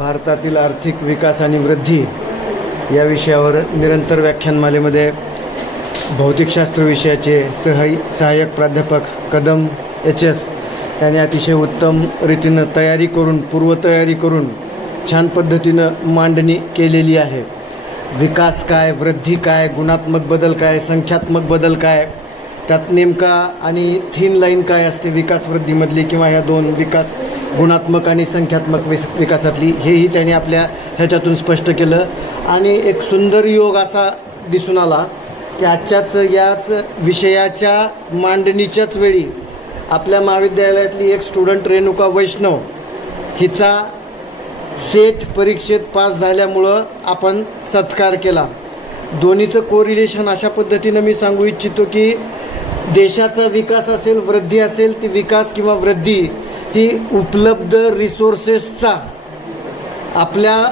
भारतातील आर्थिक विकास आणि वृद्धी या विषयावर निरंतर व्याख्यानमालेमध्ये भौतिकशास्त्र विषयाचे सहाय्यक प्राध्यापक कदम HS यांनी अतिशय उत्तम रीतीनं पूर्वतयारी करून छान पद्धतीनं मांडणी केलेली आहे. विकास काय, वृद्धी काय, गुणात्मक बदल काय, संख्यात्मक बदल काय, त्यात नेमका आणि थीन लाईन काय असते विकास वृद्धीमधली किंवा ह्या दोन विकास गुणात्मक आणि संख्यात्मक विकासातली, हेही त्यांनी आपल्या ह्याच्यातून स्पष्ट केलं. आणि एक सुंदर योग असा दिसून आला की याच विषयाच्या मांडणीच्याच वेळी आपल्या महाविद्यालयातली एक स्टुडंट रेणुका वैष्णव हिचा सेट परीक्षेत पास झाल्यामुळं आपण सत्कार केला. दोन्हीचं कोरिलेशन अशा पद्धतीनं मी सांगू इच्छितो की देशाचा विकास असेल, वृद्धी असेल, ती विकास किंवा वृद्धी ही उपलब्ध रिसोर्सेसचा, आपल्या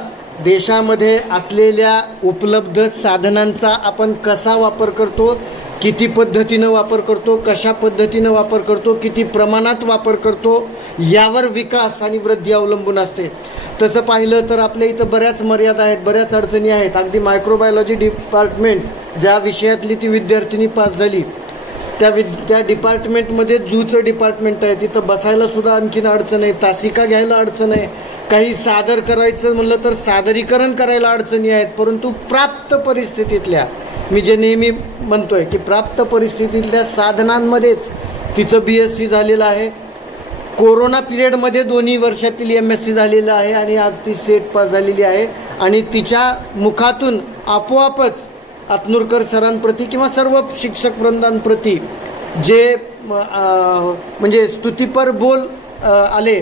देशामध्ये असलेल्या उपलब्ध साधनांचा आपण कसा वापर करतो, किती पद्धतीनं वापर करतो, कशा पद्धतीनं वापर करतो, किती प्रमाणात वापर करतो, यावर विकास आणि वृद्धी अवलंबून असते. तसं पाहिलं तर आपल्या इथं बऱ्याच मर्यादा आहेत, बऱ्याच अडचणी आहेत. अगदी मायक्रोबायोलॉजी डिपार्टमेंट ज्या विषयातली ती विद्यार्थिनी पास झाली त्या डिपार्टमेंटमध्ये जूचं डिपार्टमेंट आहे, तिथं बसायला सुद्धा आणखीन अडचण आहे, तासिका घ्यायला अडचण आहे, काही सादर करायचं म्हणलं तर सादरीकरण करायला अडचणी आहेत. परंतु प्राप्त परिस्थितीतल्या, मी जे नेहमी म्हणतोय की प्राप्त परिस्थितीतल्या साधनांमध्येच तिचं BSc झालेलं आहे. कोरोना पिरियडमध्ये 2 वर्षातील MSc झालेलं आहे आणि आज ती सेट पास झालेली आहे. आणि तिच्या मुखातून आपोआपच आतनुरकर सरांप्रती किंवा सर्व शिक्षक वृंदांप्रती जे म्हणजे स्तुतीपर बोल आले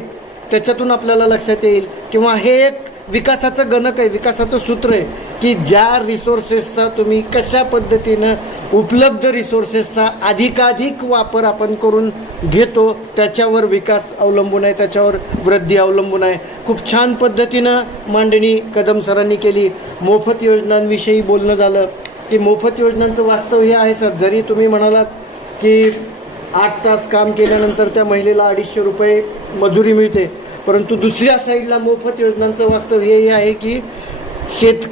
त्याच्यातून आपल्याला लक्षात येईल किंवा हे एक विकासाचं गणक आहे, विकासाचं सूत्र आहे की ज्या रिसोर्सेसचा तुम्ही कशा पद्धतीनं उपलब्ध रिसोर्सेसचा अधिकाधिक वापर आपण करून घेतो त्याच्यावर विकास अवलंबून आहे, त्याच्यावर वृद्धी अवलंबून आहे. खूप छान पद्धतीनं मांडणी कदम सरांनी केली. मोफत योजनांविषयी बोलणं झालं की मोफत योजनांचं वास्तव हे आहे सर. जरी तुम्ही म्हणालात की 8 तास काम केल्यानंतर त्या महिलेला 250 रुपये मजुरी मिळते, परंतु दुसऱ्या साईडला मोफत योजनांचं वास्तव हे आहे की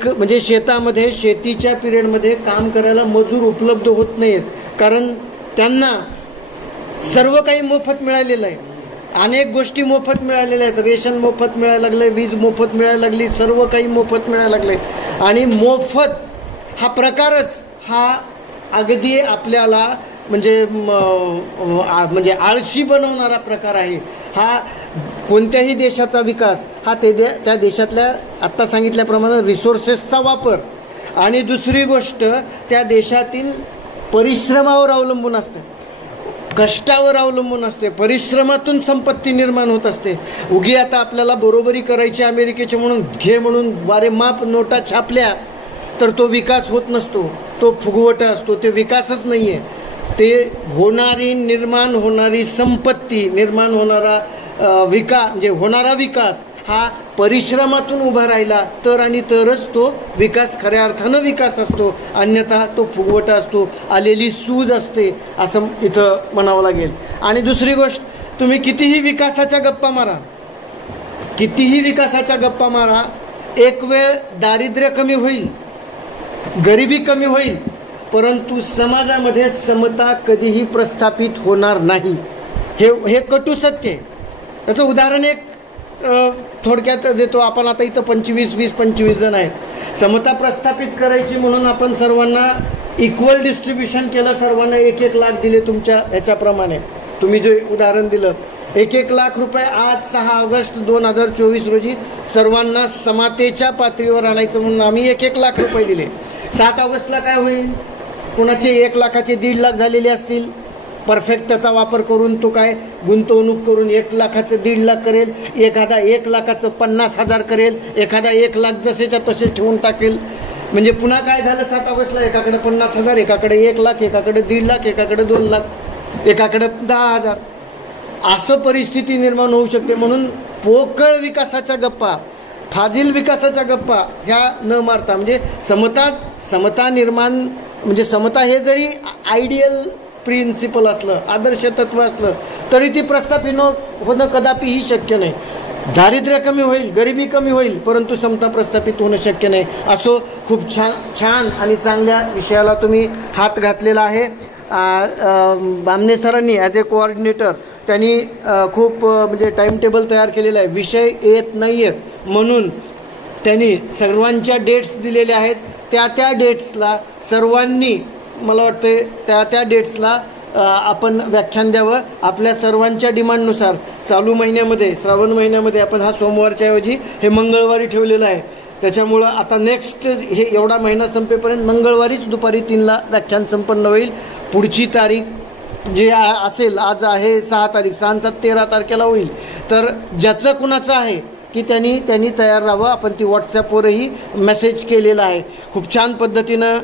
म्हणजे शेतामध्ये शेतीच्या पिरियडमध्ये काम करायला मजूर उपलब्ध होत नाहीत, कारण त्यांना सर्व काही मोफत मिळालेलं आहे. अनेक गोष्टी मोफत मिळालेल्या आहेत, रेशन मोफत मिळायला लागलं, वीज मोफत मिळायला लागली, सर्व काही मोफत मिळायला लागले. आणि मोफत हा प्रकारच हा अगदी आपल्याला म्हणजे आळशी बनवणारा प्रकार आहे. हा कोणत्याही देशाचा विकास हा त्या देशातल्या आत्ता सांगितल्याप्रमाणे रिसोर्सेसचा वापर आणि दुसरी गोष्ट त्या देशातील परिश्रमावर अवलंबून असते, कष्टावर अवलंबून असते. परिश्रमातून संपत्ती निर्माण होत असते. उगी आता आपल्याला बरोबरी करायची अमेरिकेची म्हणून वारेमाप नोटा छापल्या तर तो विकास होत नसतो, तो फुगवटा असतो, ते विकासच नाही आहे. ते निर्माण होणारी संपत्ती, निर्माण होणारा म्हणजे होणारा विकास हा परिश्रमातून उभा राहिला तर आणि तरच तो विकास खऱ्या अर्थानं विकास असतो, अन्यथा तो फुगवटा असतो, आलेली सूज असते असं इथं म्हणावं लागेल. आणि दुसरी गोष्ट, तुम्ही कितीही विकासाच्या गप्पा मारा, एक वेळ दारिद्र्य कमी होईल, गरिबी कमी होईल, परंतु समाजामध्ये समता कधीही प्रस्थापित होणार नाही. हे कटू सत्य आहे. त्याचं उदाहरण एक थोडक्यात देतो. आपण आता इथं 25 जण आहेत. समता प्रस्थापित करायची म्हणून आपण सर्वांना इक्वल डिस्ट्रीब्युशन केलं, सर्वांना 1-1 लाख दिले तुमच्या ह्याच्याप्रमाणे. तुम्ही जे उदाहरण दिलं 1-1 लाख रुपये आज 6 ऑगस्ट 2024 रोजी सर्वांना समतेच्या पातळीवर आणायचं म्हणून आम्ही 1-1 लाख रुपये दिले. 7 ऑगस्टला काय होईल? कुणाचे 1 लाखाचे 1.5 लाख झालेले असतील. परफेक्ट त्याचा वापर करून तो काय गुंतवणूक करून 1 लाखाचं 1.5 लाख करेल, एखादा 1 लाखाचं 50,000 करेल, एखादा 1 लाख जसेच्या तसे ठेवून टाकेल. म्हणजे पुन्हा काय झालं 7 ऑगस्टला एकाकडे 50,000, एकाकडे 1 लाख, एकाकडे 1.5 लाख, एकाकडे 2 लाख, एकाकडे 10,000. असं परिस्थिती निर्माण होऊ शकते. म्हणून पोकळ विकासाच्या गप्पा, फाजील विकासाच्या गप्पा ह्या न मारता म्हणजे समता निर्माण म्हणजे समता हे जरी आयडियल प्रिन्सिपल असलं, आदर्श तत्व असलं तरी ती प्रस्थापित होणं कदापिही शक्य नाही. दारिद्र्य कमी होईल, गरिबी कमी होईल, परंतु समता प्रस्थापित होणं शक्य नाही. असो, खूप छान आणि चांगल्या विषयाला तुम्ही हात घातलेला आहे. बामणे सरांनी ॲज ए कोऑर्डिनेटर त्यांनी खूप म्हणजे टाईम टेबल तयार केलेला आहे. विषय येत नाही आहे म्हणून त्यांनी सर्वांच्या डेट्स दिलेल्या आहेत. त्या डेट्सला सर्वांनी, मला वाटते त्या डेट्सला आपण व्याख्यान द्यावं. आपल्या सर्वांच्या डिमांडनुसार चालू महिन्यामध्ये, श्रावण महिन्यामध्ये आपण हा सोमवारच्या ऐवजी हे मंगळवारी ठेवलेलं आहे. त्याच्यामुळं आता नेक्स्ट हे एवढा महिना संपेपर्यंत मंगळवारीच दुपारी 3ला व्याख्यान संपन्न होईल. पुढची तारीख जे असेल, आज आहे 6 तारीख, 6 13 तारखेला होईल. तर ज्याचं कुणाचं आहे की त्यांनी तयार राहावं. आपण ती व्हॉट्सॲपवरही मेसेज केलेला आहे. खूप छान पद्धतीनं